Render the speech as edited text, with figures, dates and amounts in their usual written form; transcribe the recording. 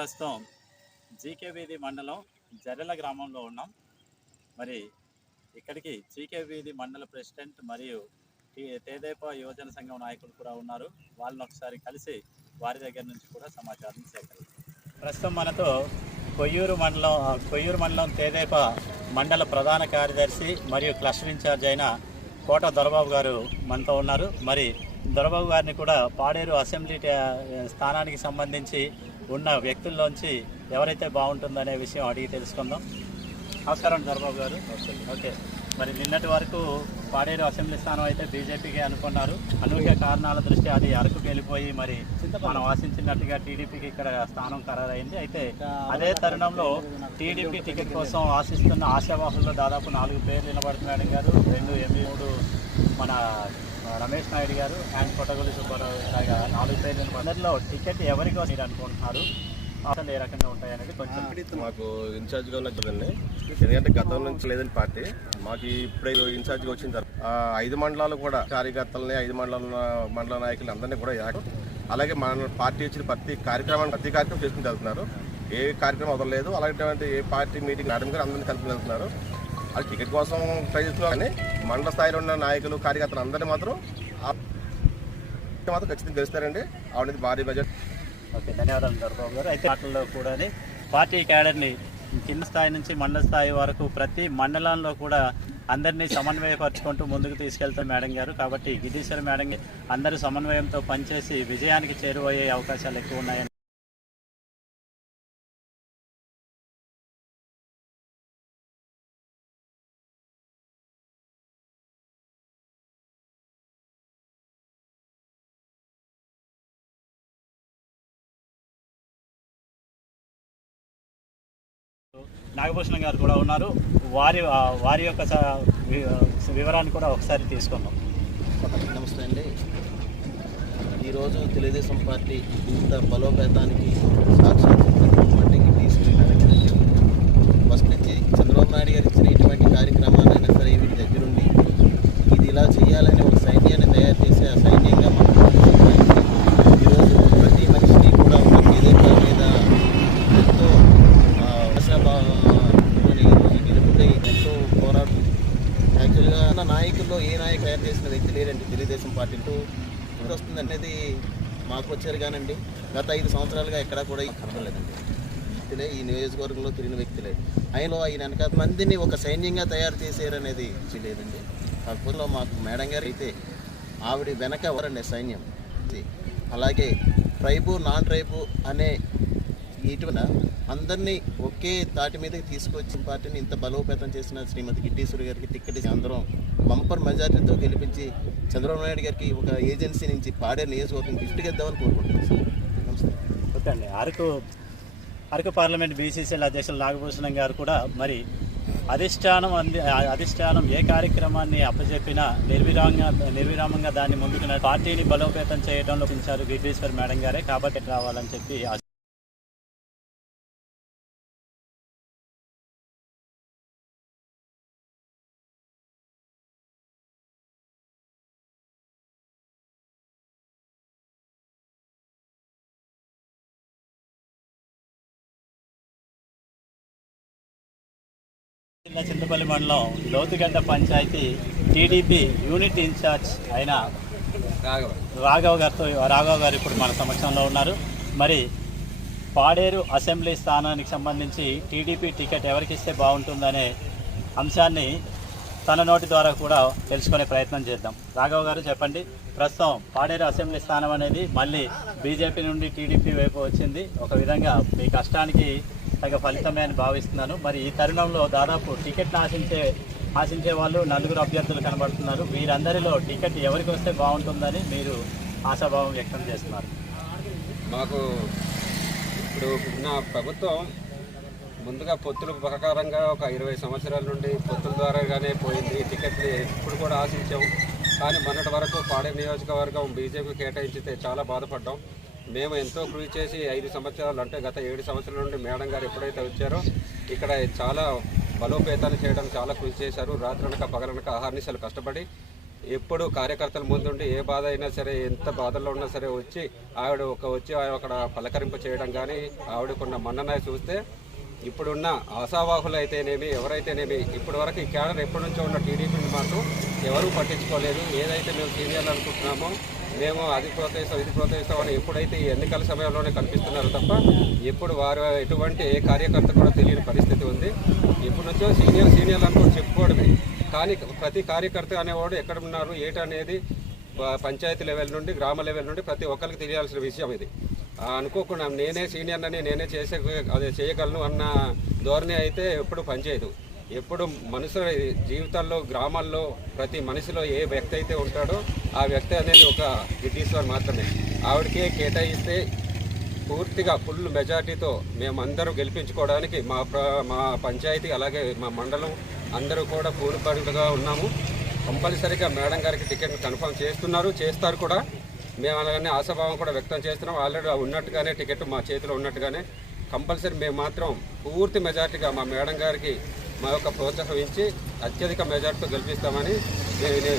ప్రస్తుతం జీకే వీధి మండలం జర్రెల గ్రామంలో ఉన్నాం. మరి ఇక్కడికి జీకే వీధి మండల ప్రెసిడెంట్ మరియు తేదేపా యువజన సంఘం నాయకులు కూడా ఉన్నారు. వాళ్ళని ఒకసారి కలిసి వారి దగ్గర నుంచి కూడా సమాచారం సేకరిస్తాం. ప్రస్తుతం మనతో కొయ్యూరు మండలం తేదేపా మండల ప్రధాన కార్యదర్శి మరియు క్లస్టర్ ఇన్ఛార్జ్ అయిన కోట దొరబాబు గారు మనతో ఉన్నారు. మరి దొరబాబు గారిని కూడా పాడేరు అసెంబ్లీ స్థానానికి సంబంధించి ఉన్న వ్యక్తుల్లోంచి ఎవరైతే బాగుంటుందనే విషయం అడిగి తెలుసుకుందాం. నమస్కారం దొరబాబు గారు. ఓకే, మరి నిన్నటి వరకు పాడేరు అసెంబ్లీ స్థానం అయితే బీజేపీకి అనుకున్నారు. అనూహ్య కారణాల దృష్ట్యా అది అరకుకి వెళ్ళిపోయి మరి మనం ఆశించినట్టుగా టీడీపీకి ఇక్కడ స్థానం ఖరారైంది. అయితే అదే తరుణంలో టీడీపీ టికెట్ కోసం ఆశిస్తున్న ఆశావాహుల్లో దాదాపు 4 పేర్లు వినబడుతున్నాడు గారు, 2 ఎంపీ, 3 మన రమేష్ నాయుడు గారు అండ్ కొట్టగొల్లి సుబ్బారావు ఇలాగా 4 పేర్లు వినబడిలో టికెట్ ఎవరికో మీరు అనుకుంటున్నారు, అసలు ఏ రకంగా ఉంటాయనేది కొంచెం మాకు ఇన్ఛార్జ్గా ఉన్న కదండి. ఎందుకంటే గతం నుంచి లేదని పార్టీ మాకు ఇప్పుడే ఇన్ఛార్జ్గా వచ్చిన తర్వాత 5 మండలాలు కూడా కార్యకర్తలని 5 మండల నాయకులు అందరినీ కూడా అలాగే మన పార్టీ వచ్చిన ప్రతి కార్యక్రమం చేసుకుని వెళ్తున్నారు. ఏ కార్యక్రమం వదలలేదు. అలాంటి ఏ పార్టీ మీటింగ్ మేడం గారు అందరినీ కలిపి వెళ్తున్నారు. అది టికెట్ కోసం ట్రై చేస్తున్నారు. కానీ మండల స్థాయిలో ఉన్న నాయకులు కార్యకర్తలు అందరినీ మాత్రం ఖచ్చితంగా గెలుస్తారండి. ఆవిడ భారీ బడ్జెట్. ఓకే, ధన్యవాదాలు దొరబాబు గారు. అయితే వాటిల్లో కూడా పార్టీ క్యాడర్ని కింద స్థాయి నుంచి మండల స్థాయి వరకు ప్రతి మండలంలో కూడా అందరినీ సమన్వయపరుచుకుంటూ ముందుకు తీసుకెళ్తాం మేడం గారు. కాబట్టి గిరీశ్వర మేడం అందరూ సమన్వయంతో పనిచేసి విజయానికి చేరువయ్యే అవకాశాలు ఎక్కువ ఉన్నాయని నాగభూషణం గారు కూడా ఉన్నారు. వారి యొక్క వివరాన్ని కూడా ఒకసారి తీసుకుందాం. నమస్తే అండి. ఈరోజు తెలుగుదేశం పార్టీ ఇంత బలోపేతానికి సాక్షాత్ ఫస్ట్ నుంచి చంద్రబాబు నాయుడు గారు ఇచ్చిన ఇటువంటి కార్యక్రమాలైనా సరే వీటి దగ్గరుండి ఇది ఇలా చేయాలని ఒక సైన్యాన్ని తయారు చేసి ఆ సైన్యంగా మనం ఈరోజు ప్రతి మనిషిని కూడా ఒక ఏదైనా మీద ఎంతో ఎంతో పోరాడు. యాక్చువల్గా నాయకుల్లో ఏ నాయకు తయారు చేసిన వ్యక్తి లేదండి తెలుగుదేశం పార్టీతో వస్తుంది అనేది మాకు వచ్చారు కానండి. గత 5 సంవత్సరాలుగా ఎక్కడా కూడా కనపడలేదండి. వ్యక్తులే ఈ నియోజకవర్గంలో తిరిగిన వ్యక్తులే. ఆయనలో ఆయన వెనక మందిని ఒక సైన్యంగా తయారు చేశారనేది లేదండి. కాకపోతే మాకు మేడం గారు అయితే ఆవిడ వెనక ఎవరండి సైన్యం. అలాగే ట్రైబు నాన్ ట్రైబు అనే ఇటువంటి అందరినీ ఒకే తాటి మీదకి తీసుకొచ్చిన పార్టీని ఇంత బలోపేతం చేసిన శ్రీమతి గిడ్డీశ్వరి గారికి టికెట్ అందరం బంపర్ మెజార్టీతో గెలిపించి చంద్రబాబు నాయుడు గారికి ఒక ఏజెన్సీ నుంచి పాడేరు నియోజకవర్గం గిఫ్ట్కి ఇద్దామని కోరుకుంటున్నాం సార్. నమస్తే. ఓకే అండి. అరకు పార్లమెంట్ బీసీసీఎల్ అధ్యక్షులు నాగభూషణం గారు కూడా మరి అధిష్టానం ఏ కార్యక్రమాన్ని అప్పచెప్పినా నిర్విరామంగా దాన్ని ముందుకు పార్టీని బలోపేతం చేయడంలో పెంచారు గిడ్డీశ్వర్ మేడం గారే. కాబట్టి రావాలని చెప్పి చింతపల్లి మండలం Lothugadda panchayat TDP unit incharge అయిన రాఘవ్ గారు ఇప్పుడు మన సమక్షంలో ఉన్నారు. మరి పాడేరు అసెంబ్లీ స్థానానికి సంబంధించి టీడీపీ టికెట్ ఎవరికి ఇస్తే బాగుంటుందనే అంశాన్ని తన నోటి ద్వారా కూడా తెలుసుకునే ప్రయత్నం చేద్దాం. రాఘవ్ గారు చెప్పండి, ప్రస్తుతం పాడేరు అసెంబ్లీ స్థానం అనేది మళ్ళీ బీజేపీ నుండి టీడీపీ వైపు వచ్చింది. ఒక విధంగా మీ కష్టానికి తగ్గ ఫలితమే అని భావిస్తున్నాను. మరి ఈ తరుణంలో దాదాపు టికెట్ను ఆశించే వాళ్ళు 4 అభ్యర్థులు కనబడుతున్నారు. వీరందరిలో టికెట్ ఎవరికి వస్తే బాగుంటుందని మీరు ఆశాభావం వ్యక్తం చేస్తున్నారు. మాకు ఇప్పుడు ఉన్న ప్రభుత్వం ముందుగా పొత్తుల ప్రకారంగా ఒక 20 సంవత్సరాల నుండి పొత్తుల ద్వారాగానే పోయింది. టికెట్లు ఇప్పుడు కూడా ఆశించాం. కానీ మొన్నటి వరకు పాడేరు నియోజకవర్గం బీజేపీ కేటాయించితే చాలా బాధపడ్డాం. మేము ఎంతో కృషి చేసి 5 సంవత్సరాలు అంటే గత 7 సంవత్సరాల నుండి మేడం గారు ఎప్పుడైతే వచ్చారో ఇక్కడ చాలా బలోపేతాన్ని చేయడం చాలా కృషి చేశారు. రాత్రనక పగలనక ఆహార్నిశలు కష్టపడి ఎప్పుడు కార్యకర్తల ముందుండి ఏ బాధ అయినా సరే, ఎంత బాధల్లో ఉన్నా సరే వచ్చి వచ్చి అక్కడ పలకరింపు చేయడం కానీ, ఆవిడకున్న మన్నన చూస్తే ఇప్పుడున్న ఆశావాహులు అయితేనేమి, ఎవరైతేనేమి ఇప్పటి వరకు ఈ క్యాడర్ ఎప్పటి నుంచో ఉన్న టీడీపీని మాత్రం ఎవరూ పట్టించుకోలేదు. ఏదైతే మేము సీనియర్లు అనుకుంటున్నామో మేము అది ప్రోత్సహిస్తాం, ఇది ప్రోత్సహిస్తాం అని ఎప్పుడైతే ఈ ఎన్నికల సమయంలోనే కనిపిస్తున్నారు తప్ప ఇప్పుడు వారు ఎటువంటి ఏ కార్యకర్త కూడా తెలియని పరిస్థితి ఉంది. ఇప్పటి నుంచో సీనియర్లు అనుకుని చెప్పుకోవడమే, కానీ ప్రతి కార్యకర్త అనేవాడు ఎక్కడ ఉన్నారు ఏంటనేది పంచాయతీ లెవెల్ నుండి, గ్రామ లెవెల్ నుండి ప్రతి ఒక్కరికి తెలియాల్సిన విషయం ఇది. అనుకోకుండా నేనే సీనియర్ అని నేనే అదే చేయగలను అన్న ధోరణి అయితే ఎప్పుడు పనిచేయదు. ఎప్పుడు మనుషుల జీవితాల్లో, గ్రామాల్లో ప్రతి మనిషిలో ఏ వ్యక్తి అయితే ఉంటాడో ఆ వ్యక్తి అనేది ఒక గిడ్డీశ్వర్ మాత్రమే. ఆవిడకే కేటాయిస్తే పూర్తిగా ఫుల్ మెజార్టీతో మేమందరూ గెలిపించుకోవడానికి మా పంచాయతీ అలాగే మా మండలం అందరూ కూడా పూర్తిగా ఉన్నాము. కంపల్సరీగా మేడం గారికి టికెట్ కన్ఫర్మ్ చేస్తారు కూడా. మేము అలాగనే ఆశాభావం కూడా వ్యక్తం చేస్తున్నాం. ఆల్రెడీ ఉన్నట్టుగానే టికెట్ మా చేతిలో ఉన్నట్టుగానే కంపల్సరీ మేము మాత్రం పూర్తి మెజార్టీగా మా మేడం గారికి మా యొక్క ప్రోత్సాహం ఇచ్చి అత్యధిక మెజార్టీతో గెలిపిస్తామని నేను